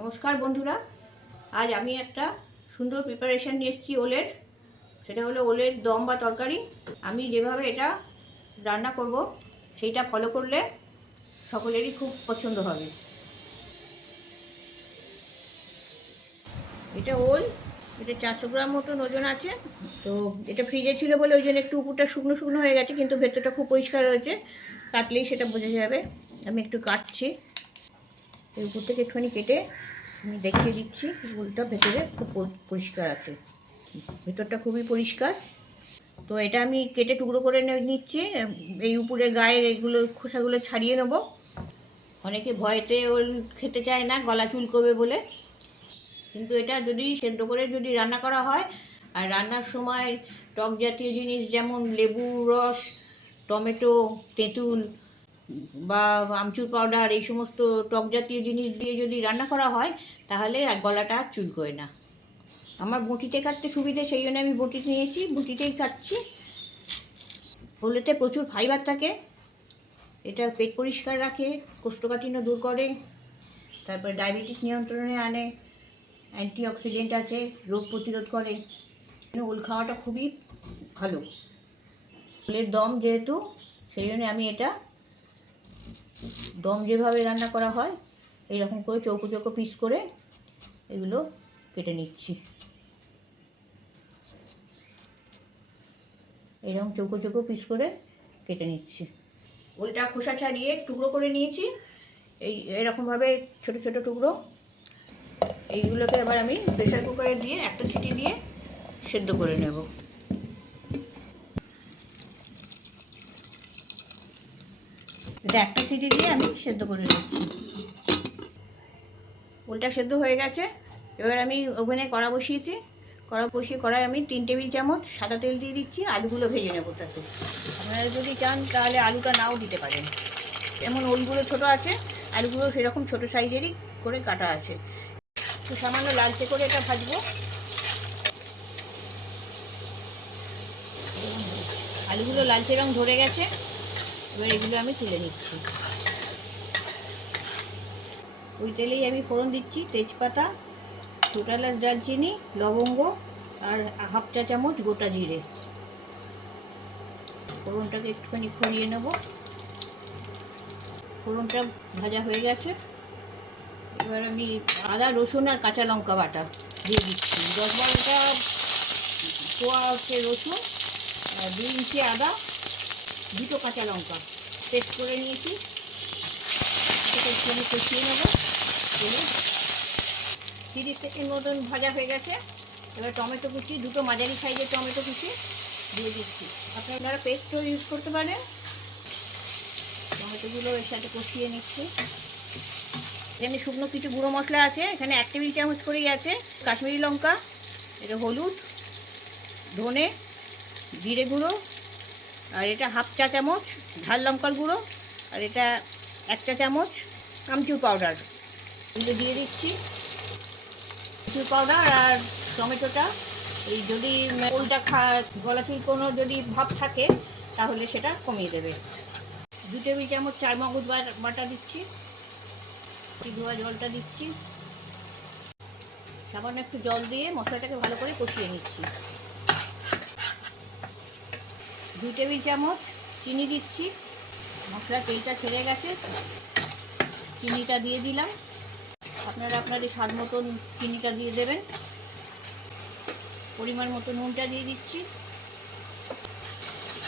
নমস্কার বন্ধুরা, আজ আমি একটা সুন্দর প্রিপারেশান নিয়ে এসেছি ওলের। সেটা হলো ওলের দম বা তরকারি। আমি যেভাবে এটা রান্না করব সেইটা ফলো করলে সকলেরই খুব পছন্দ হবে। এটা ওল, এটা 400 গ্রাম মতন ওজন আছে। তো এটা ফ্রিজে ছিল বলে ওই জন্য একটু উপরটা শুকনো শুকনো হয়ে গেছে, কিন্তু ভেতরটা খুব পরিষ্কার হয়েছে। কাটলেই সেটা বোঝা যাবে। আমি একটু কাটছি, এর উপর থেকে একটুখানি কেটে আমি দেখিয়ে দিচ্ছি। ওলটা ভেতরে খুব পরিষ্কার আছে, ভেতরটা খুবই পরিষ্কার। তো এটা আমি কেটে টুকরো করে নিচ্ছি। এই উপরে গায়ের এইগুলো খোসাগুলো ছাড়িয়ে নেব। অনেকে ভয়েতে ওল খেতে চায় না, গলা চুলকোবে বলে, কিন্তু এটা যদি সেদ্ধ করে যদি রান্না করা হয়, আর রান্নার সময় টক জাতীয় জিনিস যেমন লেবুর রস, টমেটো, তেঁতুল বা আমচুর পাউডার, এই সমস্ত টক জাতীয় জিনিস দিয়ে যদি রান্না করা হয়, তাহলে আর গলাটা আর চুলকোয় না। আমার বঁটিতে কাটতে সুবিধে, সেই জন্য আমি বঁটি নিয়েছি, বঁটিতেই কাটছি। ওলেতে প্রচুর ফাইবার থাকে, এটা পেট পরিষ্কার রাখে, কোষ্ঠকাঠিন্য দূর করে, তারপরে ডায়াবেটিস নিয়ন্ত্রণে আনে, অ্যান্টিঅক্সিডেন্ট আছে, রোগ প্রতিরোধ করে। ওল খাওয়াটা খুবই ভালো। ওলের দম যেহেতু, সেই জন্য আমি এটা দম যেভাবে রান্না করা হয় এইরকম করে চৌকো চৌকো পিস করে এগুলো কেটে নিচ্ছি। এরকম চৌকো চৌকো পিস করে কেটে নিচ্ছি। ওলটা খোসা ছাড়িয়ে টুকরো করে নিয়েছি, এরকমভাবে ছোটো ছোটো টুকরো। এইগুলোকে এবার আমি প্রেসার কুকারে দিয়ে একটা সিটি দিয়ে সেদ্ধ করে নেব। এটা একটা সিটি দিয়ে আমি সেদ্ধ করে নিচ্ছি। ওলটা সেদ্ধ হয়ে গেছে। এবার আমি ওভেনে কড়া বসিয়েছি। কড়াই আমি 3 টেবিল চামচ সাদা তেল দিয়ে দিচ্ছি। আলুগুলো ভেজে নেবো তাতে। আপনারা যদি চান তাহলে আলুটা নাও দিতে পারেন। যেমন ওলগুলো ছোটো আছে, আলুগুলো সেরকম ছোটো সাইজেরই করে কাটা আছে। একটু সামান্য লালচে করে এটা ভাজবো। আলুগুলো লালচে রং ধরে গেছে, এবার এগুলো আমি তুলে নিচ্ছি। ওই তেলেই আমি ফোড়ন দিচ্ছি তেজপাতা, ছোটা এলাচ, দারচিনি, লবঙ্গ আর হাফ চা চামচ গোটা জিরে। ফোড়নটাকে একটুখানি খড়িয়ে নেব। ফোড়নটা ভাজা হয়ে গেছে। এবার আমি আদা, রসুন আর কাঁচা লঙ্কা বাটা দিয়ে দিচ্ছি। 10-12টা কোয়া হচ্ছে রসুন, 2 ইঞ্চি আদা, 2টো কাঁচা লঙ্কা পেস্ট করে নিয়েছি। এটাকে একটুখানি কষিয়ে নেব। 30 সেকেন্ড মতন ভাজা হয়ে গেছে। এবার টমেটো কুচি, 2টো মাঝারি সাইজের টমেটো কুচি দিয়ে দিচ্ছি। আপনারা পেস্টও ইউজ করতে পারেন। টমেটোগুলো এর সাথে কষিয়ে নিচ্ছি। এখানে শুকনো কিছু গুঁড়ো মশলা আছে, এখানে 1 টেবিল চামচ করেই আছে কাশ্মীরি লঙ্কা, এটা হলুদ, ধনে, জিরে গুঁড়ো, আর এটা হাফ চা চামচ ঝাল লঙ্কার গুঁড়ো, আর এটা 1 চা চামচ আমচুর পাউডার। এগুলো দিয়ে দিচ্ছি। আমচুর পাউডার আর টমেটোটা, এই যদি ওলটা গলা চুলকোনো যদি ভাব থাকে তাহলে সেটা কমিয়ে দেবে। 2 টেবিল চামচ চারমগজ বাটা দিচ্ছি। ধোয়া জলটা দিচ্ছি। সামান্য একটু জল দিয়ে মশলাটাকে ভালো করে কষিয়ে নিচ্ছি। 2 টেবিল চামচ চিনি দিচ্ছি। মশলার তেলটা ছেড়ে গেছে, চিনিটা দিয়ে দিলাম। আপনারা আপনাদের স্বাদ মতন চিনিটা দিয়ে দেবেন। পরিমাণ মতো নুনটা দিয়ে দিচ্ছি।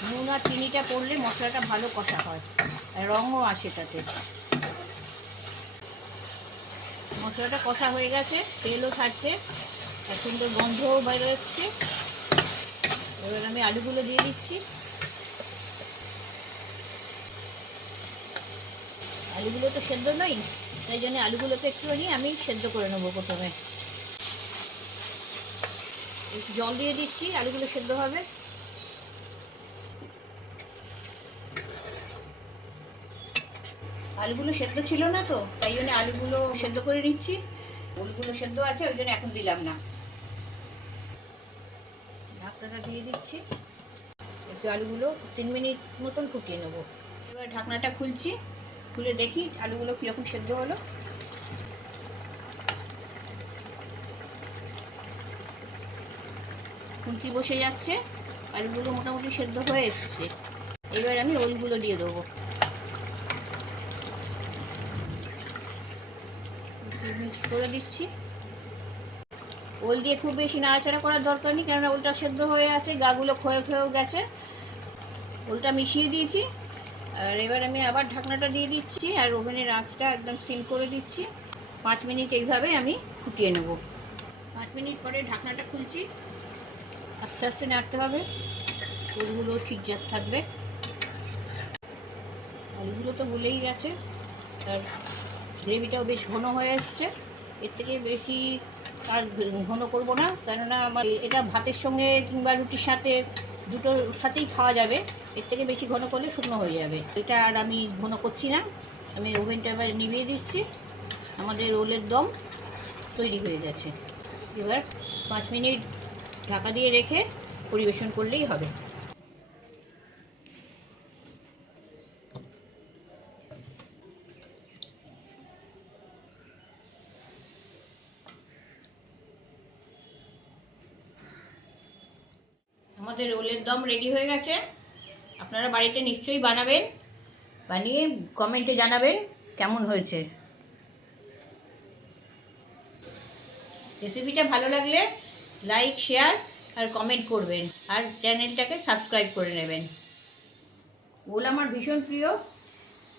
নুন আর চিনিটা পড়লে মশলাটা ভালো কষা হয়, আর রঙও আসে তাতে। মশলাটা কষা হয়ে গেছে, তেলও ছাড়ছে, আর সুন্দর গন্ধও বেরোচ্ছে। এবার আমি আলুগুলো দিয়ে দিচ্ছি। আলুগুলো তো সেদ্ধ নয়, তাই জন্য আলুগুলোকে একটুখানি আমি সেদ্ধ করে নেবো। প্রথমে একটু জল দিয়ে দিচ্ছি, আলুগুলো সেদ্ধ হবে। আলুগুলো সেদ্ধ ছিল না তো, তাই জন্য আলুগুলো সেদ্ধ করে নিচ্ছি। ওলগুলো সেদ্ধ আছে, ওই জন্য এখন দিলাম না। ঢাকনাটা দিয়ে দিচ্ছি। একটু আলুগুলো 3 মিনিট মতন ফুটিয়ে নেবো। এবার ঢাকনাটা খুলছি, খুলে দেখি আলুগুলো কীরকম সেদ্ধ হলো। খুন্তি বসে যাচ্ছে, আলুগুলো মোটামুটি সেদ্ধ হয়ে এসছে। এবার আমি ওলগুলো দিয়ে দেবো, মিক্স করে দিচ্ছি। ওল দিয়ে খুব বেশি নাড়াচাড়া করার দরকার নেই, কেননা ওলটা সেদ্ধ হয়ে আছে, গাগুলো ক্ষয়ে ক্ষয়েও গেছে। ওলটা মিশিয়ে দিয়েছি, আর এবার আমি আবার ঢাকনাটা দিয়ে দিচ্ছি, আর ওভেনের আঁচটা একদম সিম করে দিচ্ছি। 5 মিনিট এইভাবে আমি ফুটিয়ে নেব। 5 মিনিট পরে ঢাকনাটা খুলছি, আস্তে আস্তে নাড়তে হবে, ওলগুলো ঠিক থাকবে। আলুগুলো তো গলেই গেছে, আর গ্রেভিটাও বেশ ঘন হয়ে এসছে। এর থেকে বেশি আর ঘন করব না, কেননা আমার এটা ভাতের সঙ্গে কিংবা রুটির সাথে দুটোর সাথেই খাওয়া যাবে। এর থেকে বেশি ঘন করলে শুকনো হয়ে যাবে। এটা আর আমি ঘন করছি না, আমি ওভেনটা এবার নিভিয়ে দিচ্ছি। আমাদের ওলের দম তৈরি হয়ে গেছে। এবার 5 মিনিট ঢাকা দিয়ে রেখে পরিবেশন করলেই হবে। আমাদের ওলের দম রেডি হয়ে গেছে। আপনারা বাড়িতে নিশ্চয়ই বানাবেন, বানিয়ে কমেন্টে জানাবেন কেমন হয়েছে। রেসিপিটা ভালো লাগলে লাইক, শেয়ার আর কমেন্ট করবেন, আর চ্যানেলটাকে সাবস্ক্রাইব করে নেবেন। ওল আমার ভীষণ প্রিয়।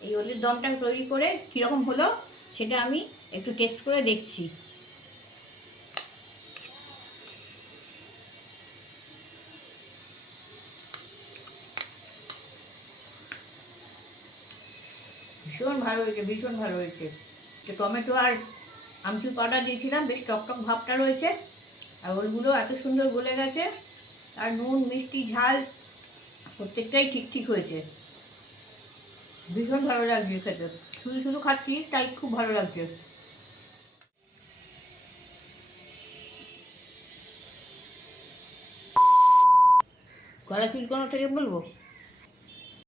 এই ওলের দমটা তৈরি করে কীরকম হলো সেটা আমি একটু টেস্ট করে দেখছি। ভীষণ ভালো হয়েছে, ভীষণ ভালো হয়েছে। টমেটো আর আমচুর পাউডার দিয়েছিলাম, বেশ টকটক ভাবটা রয়েছে, আর ওলগুলো এত সুন্দর গলে গেছে, আর নুন, মিষ্টি, ঝাল প্রত্যেকটাই ঠিক ঠিক হয়েছে। ভীষণ ভালো লাগছে খেতে, শুধু শুধু খাচ্ছি তাই খুব ভালো লাগছে। গলা চুলকানো থেকে বলবো।